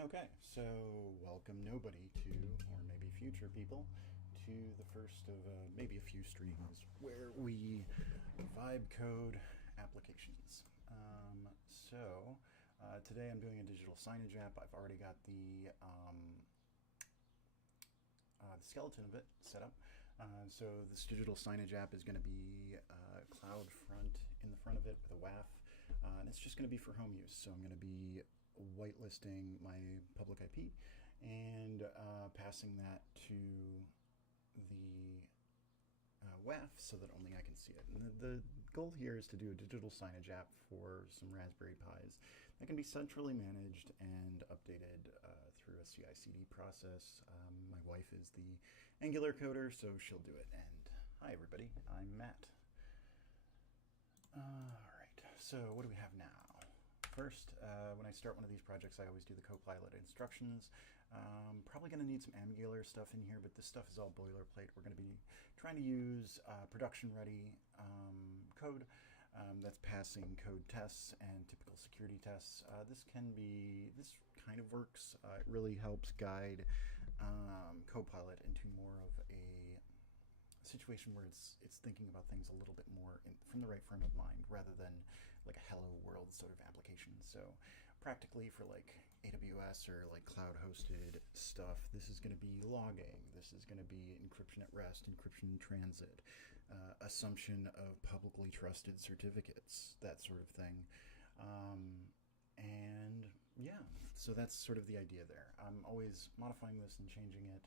Okay, so welcome nobody to, or maybe future people, to the first of maybe a few streams where we vibe code applications. Today I'm doing a digital signage app. I've already got the skeleton of it set up. So this digital signage app is going to be CloudFront in the front of it with a WAF, and it's just going to be for home use. So I'm going to be whitelisting my public IP and passing that to the WAF so that only I can see it. And the goal here is to do a digital signage app for some Raspberry Pis that can be centrally managed and updated through a CI/CD process. My wife is the Angular coder, so she'll do it. And hi, everybody. I'm Matt. All right. So what do we have now? First, when I start one of these projects, I always do the Copilot instructions. Probably going to need some Angular stuff in here, but this stuff is all boilerplate. We're going to be trying to use production-ready code that's passing code tests and typical security tests. This kind of works. It really helps guide Copilot into more of a situation where it's thinking about things a little bit more from the right frame of mind rather than like a hello world sort of application. So practically for like AWS or like cloud hosted stuff, this is going to be logging, this is going to be encryption at rest, encryption in transit, assumption of publicly trusted certificates, that sort of thing. And yeah, so that's sort of the idea there. I'm always modifying this and changing it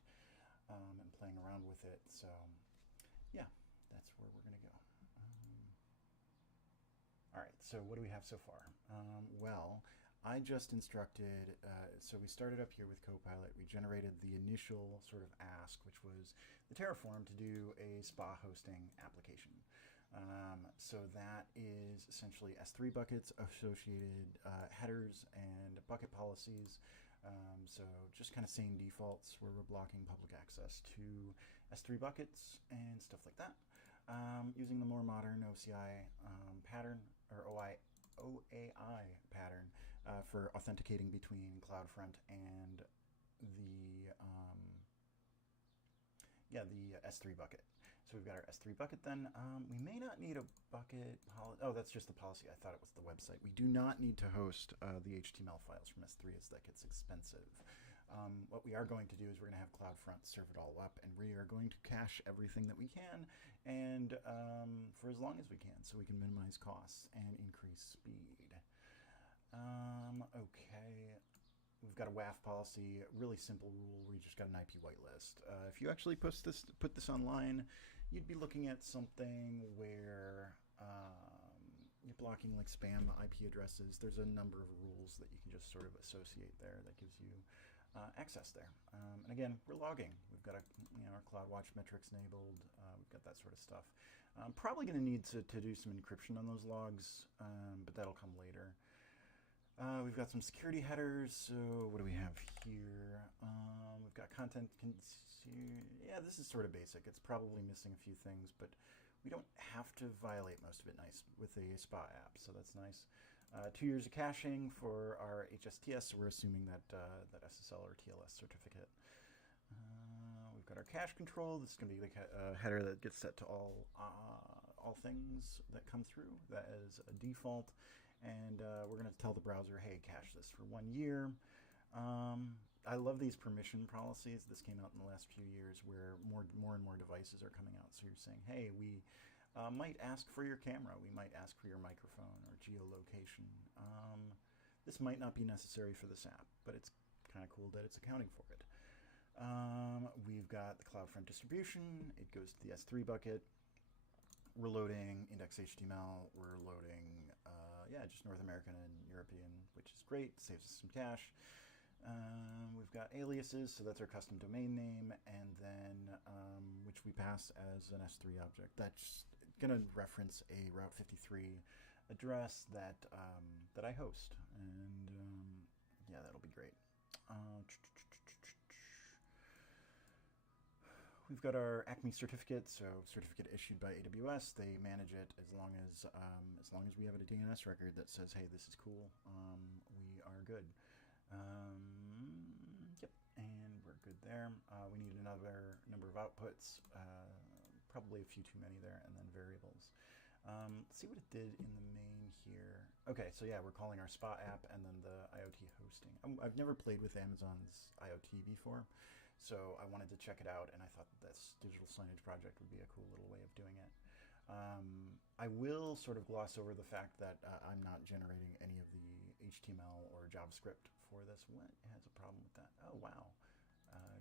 and playing around with it. So yeah, that's where we're going to go. All right, so what do we have so far? Well, I just instructed, so we started up here with Copilot. We generated the initial sort of ask, which was the Terraform to do a spa hosting application. So that is essentially S3 buckets, associated headers, and bucket policies. So just kind of same defaults where we're blocking public access to S3 buckets and stuff like that. Using the more modern OCI pattern, or OAI pattern for authenticating between CloudFront and the the S3 bucket. So we've got our S3 bucket then. We may not need a bucket policy. Oh, that's just the policy. I thought it was the website. We do not need to host the HTML files from S3 as that gets expensive. What we are going to do is we're going to have CloudFront serve it all up, and we are going to cache everything that we can, and for as long as we can, so we can minimize costs and increase speed. Okay. We've got a WAF policy, really simple rule where you just got an IP whitelist. If you actually put this online, you'd be looking at something where you're blocking like spam IP addresses. There's a number of rules that you can just sort of associate there that gives you access there. And again, we're logging. We've got our CloudWatch metrics enabled. We've got that sort of stuff. I'm probably going to need to do some encryption on those logs, but that'll come later. We've got some security headers. So what do we have here? We've got content. Yeah, this is sort of basic. It's probably missing a few things, but we don't have to violate most of it nice with a SPA app, so that's nice. 2 years of caching for our HSTS, so we're assuming that SSL or TLS certificate. We've got our cache control. This is going to be the header that gets set to all things that come through. That is a default. And we're going to tell the browser, hey, cache this for 1 year. I love these permission policies. This came out in the last few years where more and more devices are coming out. So you're saying, hey, we might ask for your camera. We might ask for your microphone or geolocation. This might not be necessary for this app, but it's kind of cool that it's accounting for it. We've got the CloudFront distribution. It goes to the S3 bucket. We're loading index.html. We're loading, just North American and European, which is great. Saves us some cache. We've got aliases, so that's our custom domain name, and then which we pass as an S3 object. That's going to reference a Route 53 address that I host, and that'll be great. We've got our Acme certificate, so certificate issued by AWS. They manage it as long as we have a DNS record that says, hey, this is cool. We are good. good there. We need another number of outputs, probably a few too many there, and then variables. Let's see what it did in the main here. Okay, so yeah, we're calling our Spa app and then the IoT hosting. I've never played with Amazon's IoT before, so I wanted to check it out, and I thought this digital signage project would be a cool little way of doing it. I will sort of gloss over the fact that I'm not generating any of the HTML or JavaScript for this. What has a problem with that? Oh, wow.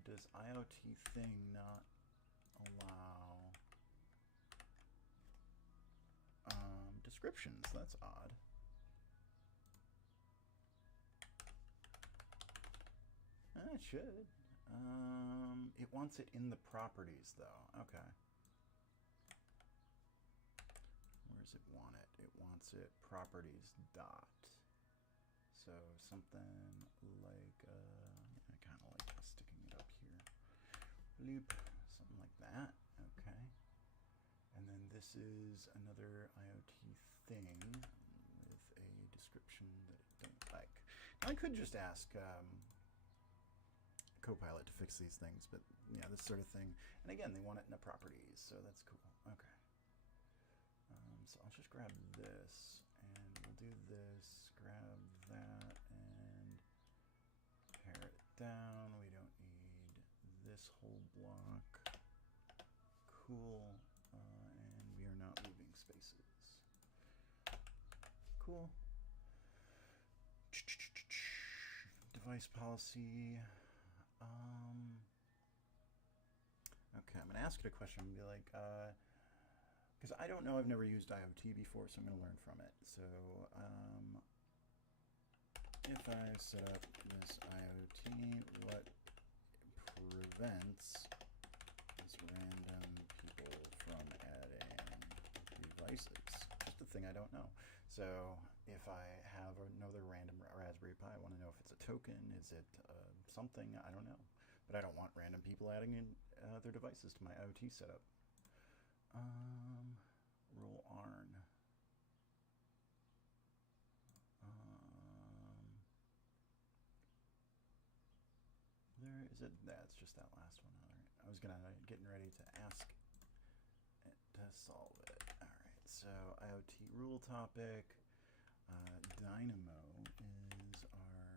Does IoT thing not allow descriptions? That's odd. It should. It wants it in the properties, though. Okay. Where does it want it? It wants it properties dot. So something like, I kind of like sticking it up here. Loop, something like that. Okay. And then this is another IoT thing with a description that it don't like. Now I could just ask Copilot to fix these things, but yeah, this sort of thing. And again, they want it in the properties, so that's cool. Okay. So I'll just grab this, and we'll do this, grab that, and pare it down. We don't need this whole block. Cool. And we are not moving spaces. Cool. Device policy. Okay, I'm going to ask it a question and be like, because I don't know, I've never used IoT before, so I'm going to learn from it. So, if I set up this IoT, what prevents this random people from adding devices? Just a thing I don't know. So, if I have another random Raspberry Pi, I want to know if it's a token, is it something, I don't know. But I don't want random people adding in their devices to my IoT setup. Rule ARN. There is it. That's just that last one. All right. I was getting ready to ask it to solve it. All right. So IoT rule topic. Dynamo is our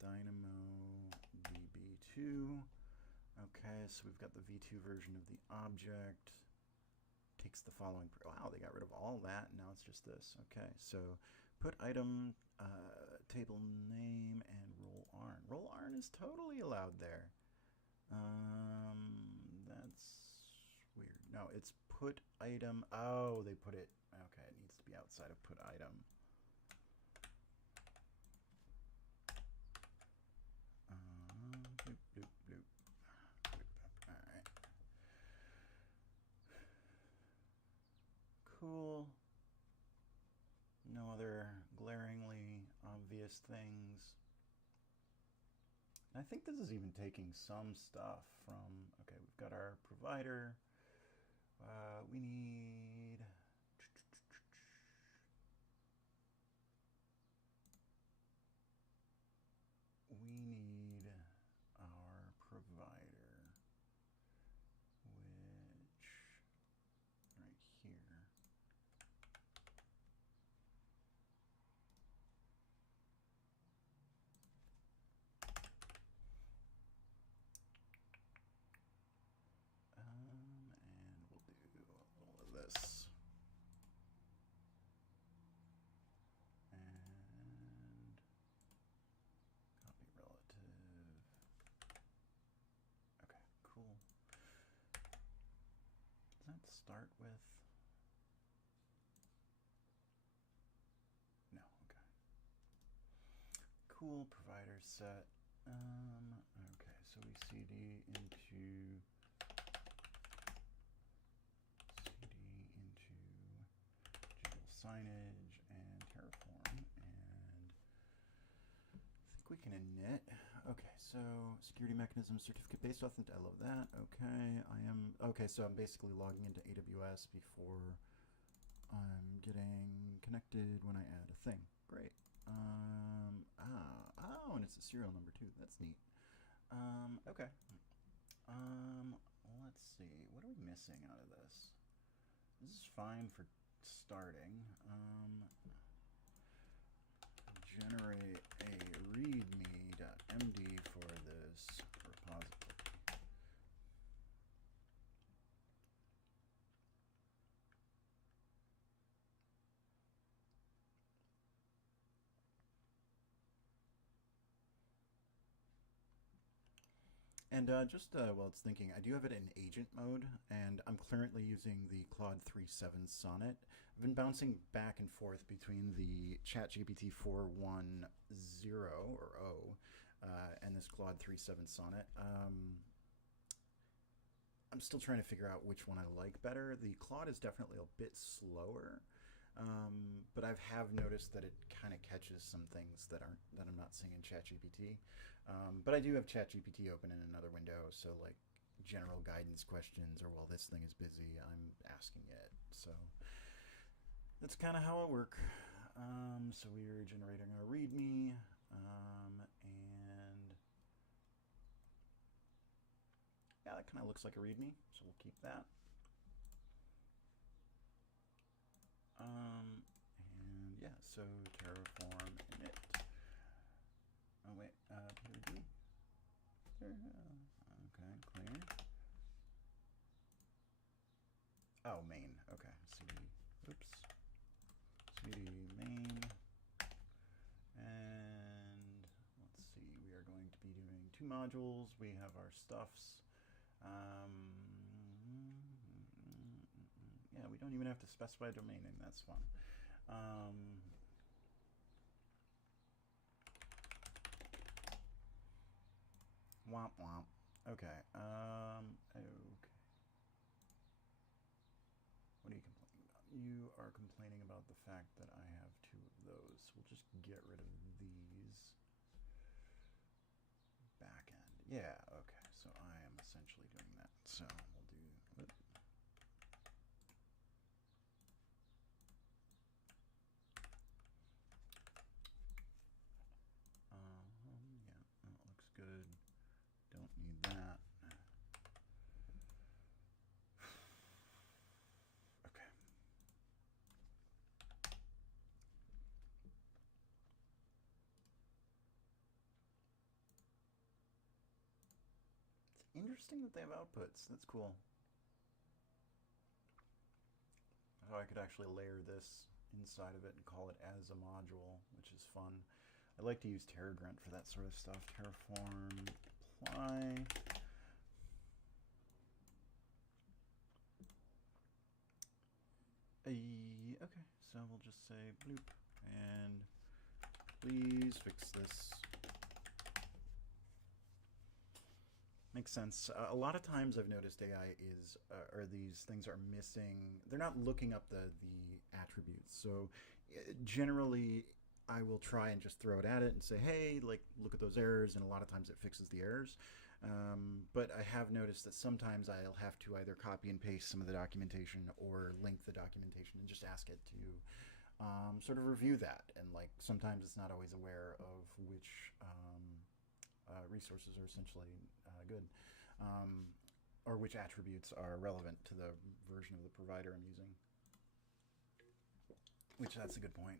Dynamo DB2. Okay, so we've got the V2 version of the object. Takes the following. Wow, they got rid of all that. Now it's just this. Okay, so put item, table name, and roll ARN. Roll ARN is totally allowed there. That's weird. No, it's put item. Oh, they put it. Okay, it needs to be outside of put item. Bloop, bloop, bloop. All right. Cool. No other glaringly obvious things. I think this is even taking some stuff from, okay, we've got our provider. We need our provider, which right here. And we'll do all of this. And copy relative. Okay, cool. Does that start with? No, okay. Cool, provider set. Okay, so we CD into digital signage and Terraform, and I think we can init. Okay, so security mechanism, certificate-based authentic. I love that. Okay, so I'm basically logging into AWS before I'm getting connected when I add a thing. Great. Oh, and it's a serial number too. That's neat. Okay. Let's see. What are we missing out of this? This is fine for starting. Generate a readme.md for this repository. And just while it's thinking, I do have it in agent mode, and I'm currently using the Claude 3.7 Sonnet. I've been bouncing back and forth between the ChatGPT 4.1.0 or O and this Claude 3.7 Sonnet. I'm still trying to figure out which one I like better. The Claude is definitely a bit slower, but I have noticed that it kind of catches some things that I'm not seeing in ChatGPT. But I do have ChatGPT open in another window, so like general guidance questions or while this thing is busy, I'm asking it. So that's kind of how it works. So we are generating our README, and yeah, that kind of looks like a README, so we'll keep that. And yeah, so Terraform init. Oh wait, POD. Okay, clear. Oh, main. Okay, cd. Oops. Cd main. And let's see. We are going to be doing 2 modules. We have our stuffs. Yeah, we don't even have to specify domain name. That's fun. Womp womp. Okay. Okay. What are you complaining about? You are complaining about the fact that I have 2 of those. We'll just get rid of these. Back end. Yeah, okay. So I am essentially doing that. So we'll do. Whoop. Yeah, that looks good. Don't need that. Okay. It's interesting that they have outputs. That's cool. So I could actually layer this inside of it and call it as a module, which is fun. I like to use TerraGrunt for that sort of stuff. Terraform apply. Okay, so we'll just say bloop and please fix this. Makes sense. A lot of times I've noticed AI is, or these things are missing. They're not looking up the attributes. So generally, I will try and just throw it at it and say, hey, like, look at those errors. And a lot of times it fixes the errors. But I have noticed that sometimes I'll have to either copy and paste some of the documentation or link the documentation and just ask it to sort of review that. And like sometimes it's not always aware of which resources are essentially good, or which attributes are relevant to the version of the provider I'm using. Which that's a good point.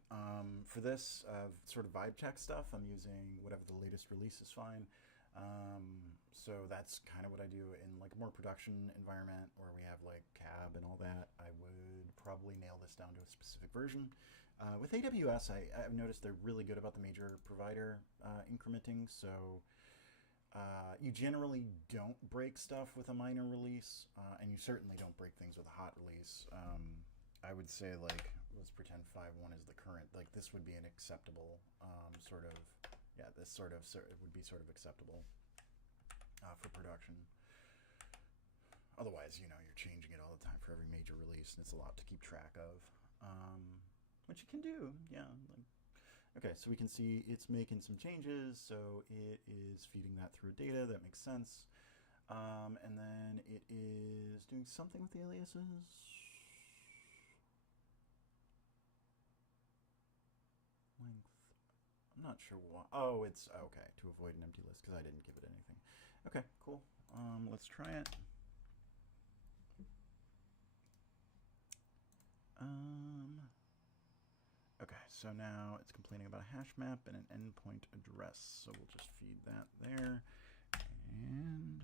For this sort of vibe check stuff, I'm using whatever the latest release is fine. So that's kind of what I do in like a more production environment where we have like cab and all that. I would probably nail this down to a specific version. With AWS, I've noticed they're really good about the major provider incrementing. So you generally don't break stuff with a minor release, and you certainly don't break things with a hot release. I would say like, let's pretend 5.1 is the current. Like this would be an acceptable sort of, yeah, this sort of it would be sort of acceptable for production. Otherwise, you know, you're changing it all the time for every major release, and it's a lot to keep track of. Which you can do, yeah. Like, okay, so we can see it's making some changes, so it is feeding that through data. That makes sense. And then it is doing something with the aliases. Length. I'm not sure why. Oh, it's okay to avoid an empty list because I didn't give it anything. Okay, cool. Let's try it. Okay, so now it's complaining about a hash map and an endpoint address. So we'll just feed that there. And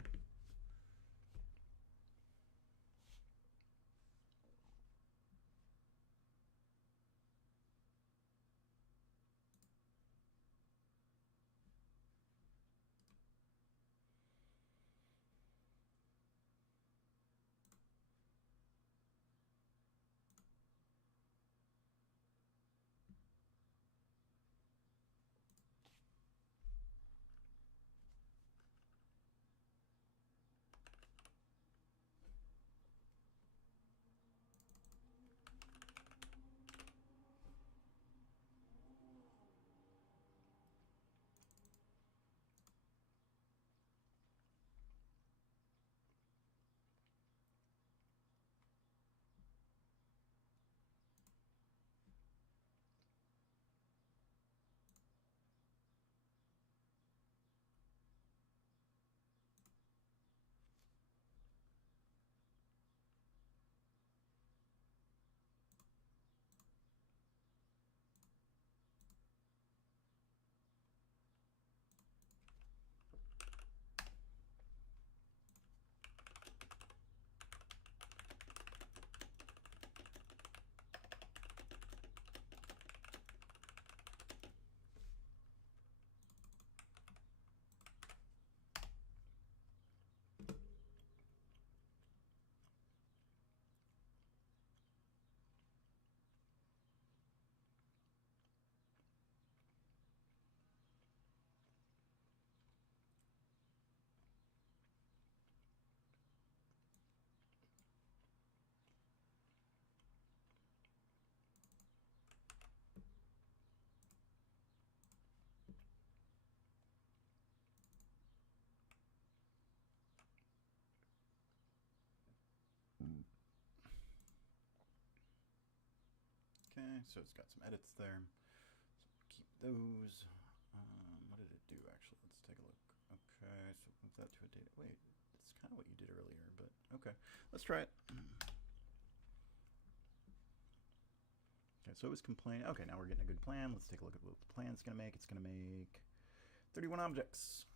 okay, so it's got some edits there. So keep those. What did it do actually? Let's take a look. Okay, so move that to a data. Wait, it's kind of what you did earlier, but okay. Let's try it. Okay, so it was complaining. Okay, now we're getting a good plan. Let's take a look at what the plan's going to make. It's going to make 31 objects.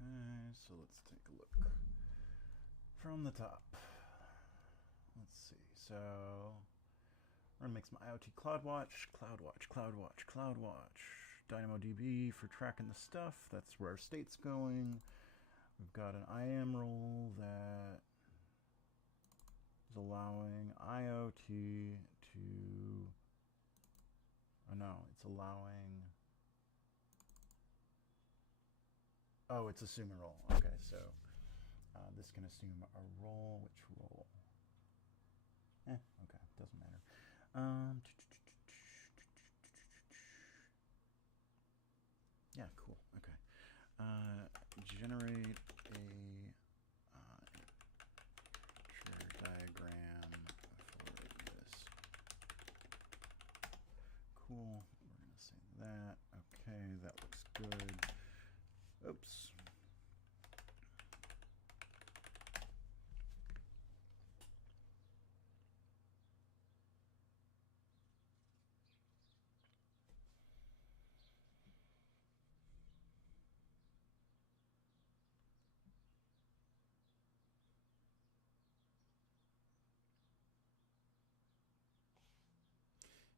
Okay, so let's take a look from the top. Let's see. So we're gonna make some IoT CloudWatch, DynamoDB for tracking the stuff. That's where our state's going. We've got an IAM role that is allowing IoT to. Oh no, it's allowing. Oh, it's assume a role. Okay, so this can assume a role. Which role? Okay, doesn't matter. Yeah, cool. Okay. Generate a diagram for this. Cool. We're going to say that. Okay, that looks good. Oops.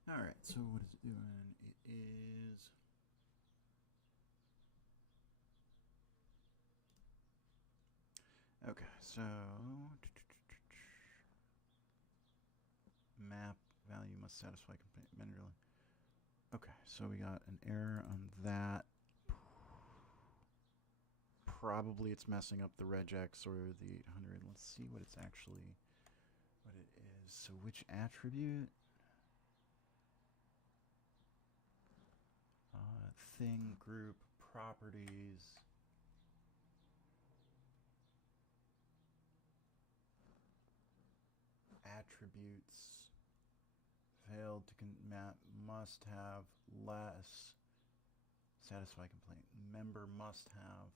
All right, so what is it doing? It is okay, so map value must satisfy manually. Okay, so we got an error on that probably it's messing up the regex or the 800. Let's see what it's actually, what it is. So which attribute? Thing, group, properties. Attributes. Failed to map, must have less. Satisfy complaint. Member must have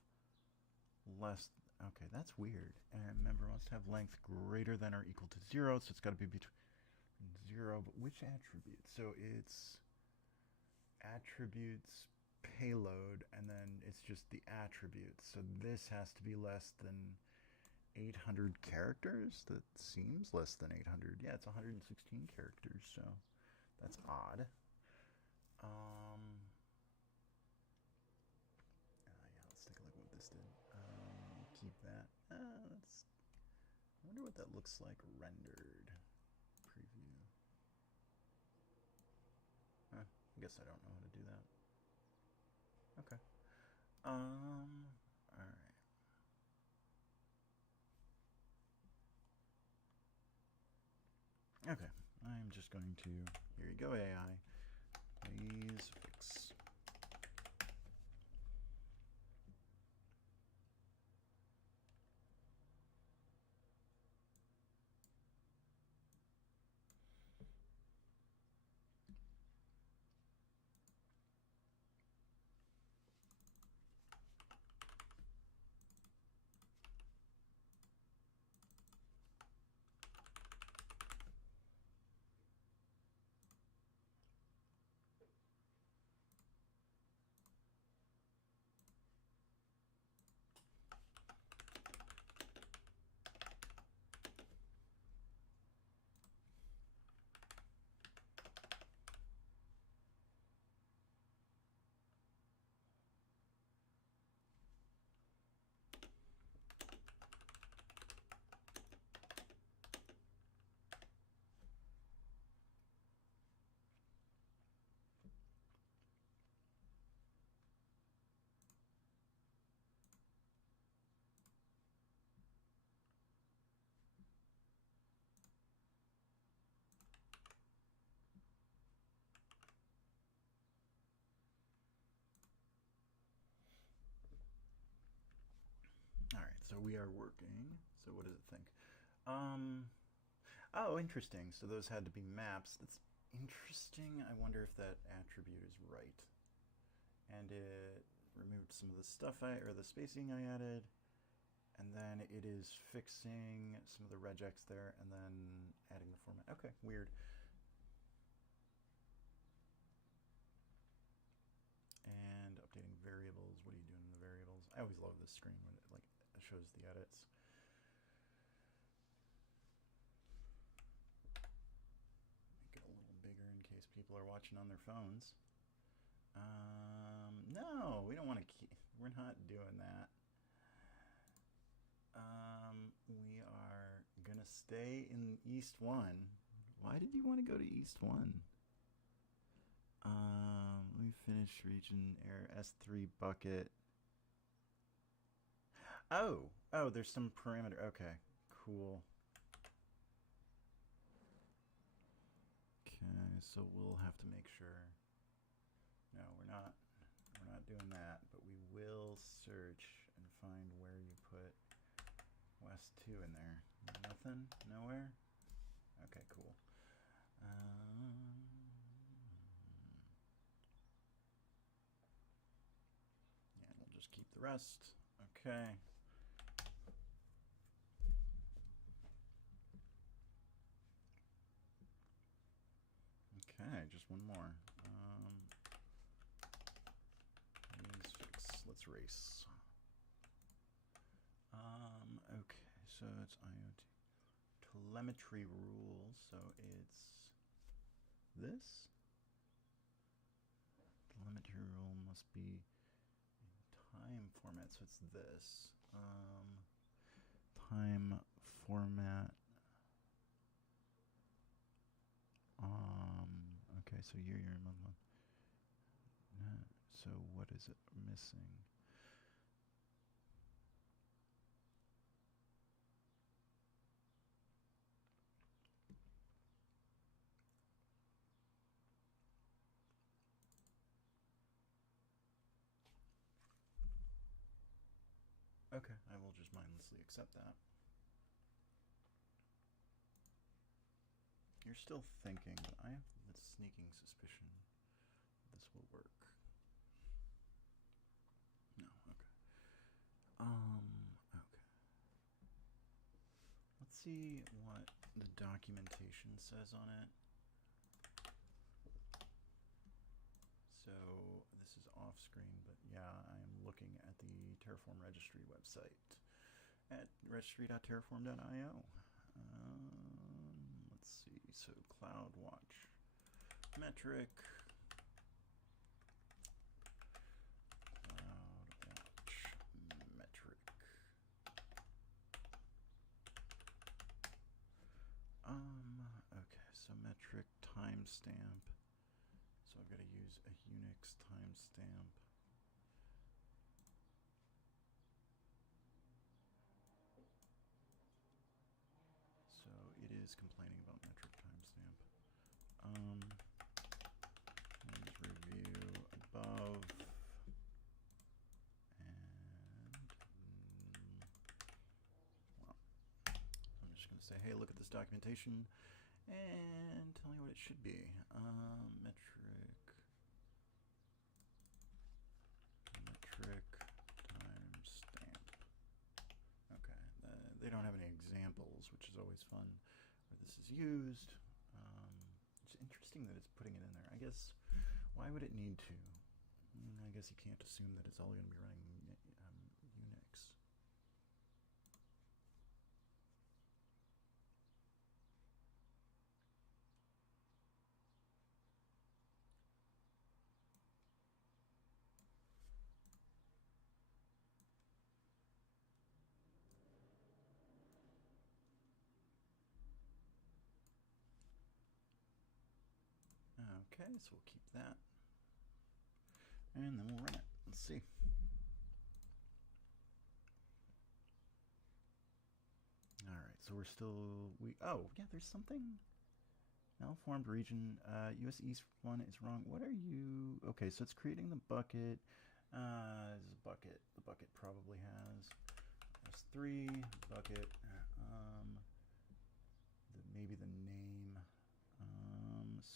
less. Okay, that's weird. And member must have length greater than or equal to 0, so it's got to be between 0. But which attribute? So it's attributes payload, and then it's just the attributes. So this has to be less than 800 characters. That seems less than 800. Yeah, it's 116 characters, so that's odd. Yeah, let's take a look at what this did. Keep that. I wonder what that looks like rendered. Preview. I guess I don't know how to do that. Okay. All right. Okay, I'm just going to, here you go, AI, please fix. All right, so we are working. So what does it think? Oh, interesting. So those had to be maps. That's interesting. I wonder if that attribute is right. And it removed some of the stuff or the spacing I added. And then it is fixing some of the regex there and then adding the format. Okay, weird. And updating variables. What are you doing in the variables? I always love this screen when it shows the edits. Make it a little bigger in case people are watching on their phones. No, we don't want to keep. We're not doing that. We are gonna stay in East 1. Why did you want to go to East 1? Let me finish region error S3 bucket. Oh, there's some parameter. Okay, cool. Okay, so we'll have to make sure. No, we're not doing that, but we will search and find where you put West 2 in there. Nothing? Nowhere? Okay, cool. Yeah, we'll just keep the rest. Okay. Okay, just one more. Let's race. Okay, so it's IoT telemetry rules. So it's this. Telemetry rule must be in time format. So it's this. Time format. Okay, so year, month, month. So what is it missing? Okay, I will just mindlessly accept that. You're still thinking, but I have the sneaking suspicion this will work. No, okay. Okay. Let's see what the documentation says on it. So this is off screen, but yeah, I am looking at the Terraform registry website at registry.terraform.io. Let's see, so CloudWatch metric, okay, so metric timestamp. So I've got to use a Unix timestamp. So it is complaining about metric timestamp. Let's review above. And well, I'm just going to say, hey, look at this documentation and tell me what it should be. Metric timestamp. Okay, they don't have any examples, which is always fun where this is used. It's interesting that it's putting it in there. I guess, why would it need to? I guess you can't assume that it's all going to be running Unix. Okay, so we'll keep that. And then we'll run it. Let's see. All right, so we're still, oh, yeah, there's something. Malformed region, US East 1 is wrong. What are you, okay, so it's creating the bucket. This is a bucket. The bucket probably has S3, bucket, maybe the name.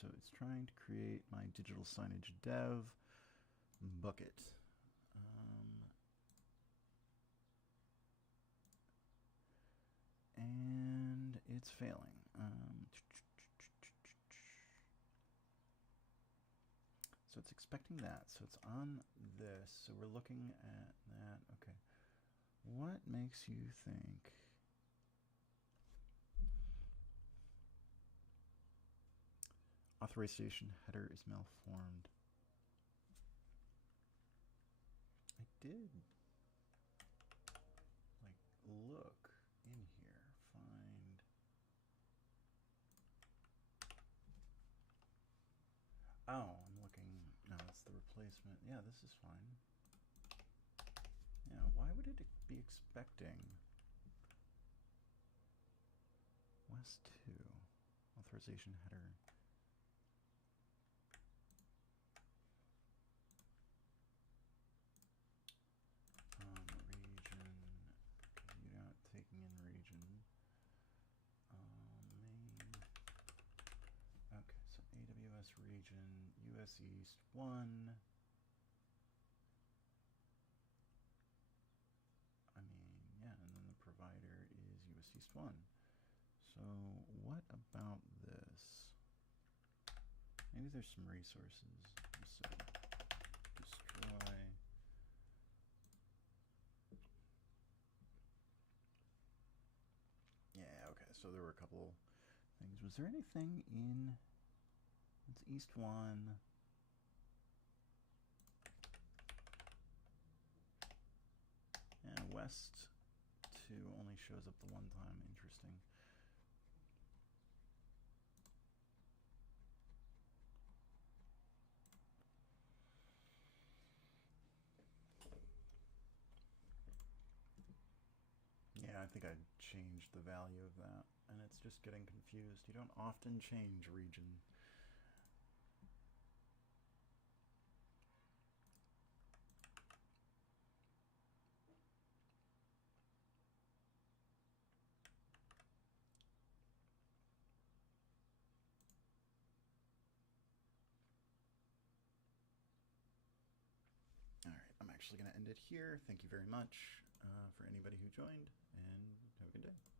So it's trying to create my digital signage dev bucket. And it's failing. So it's expecting that. So it's on this. So we're looking at that. Okay. What makes you think? Authorization header is malformed. I did like look in here, find. Oh, I'm looking. No, it's the replacement. Yeah, this is fine. Yeah, why would it be expecting West 2 authorization header? Taking in region. Main. Okay, so AWS region, US East 1. I mean, yeah, and then the provider is US East 1. So what about this? Maybe there's some resources. So destroy. Yeah, okay, so there were a couple things. Was there anything in, it's East 1. And West 2 only shows up the one time. Interesting. Yeah, I think I changed the value of that, and it's just getting confused. You don't often change region. actually going to end it here. Thank you very much for anybody who joined, and have a good day.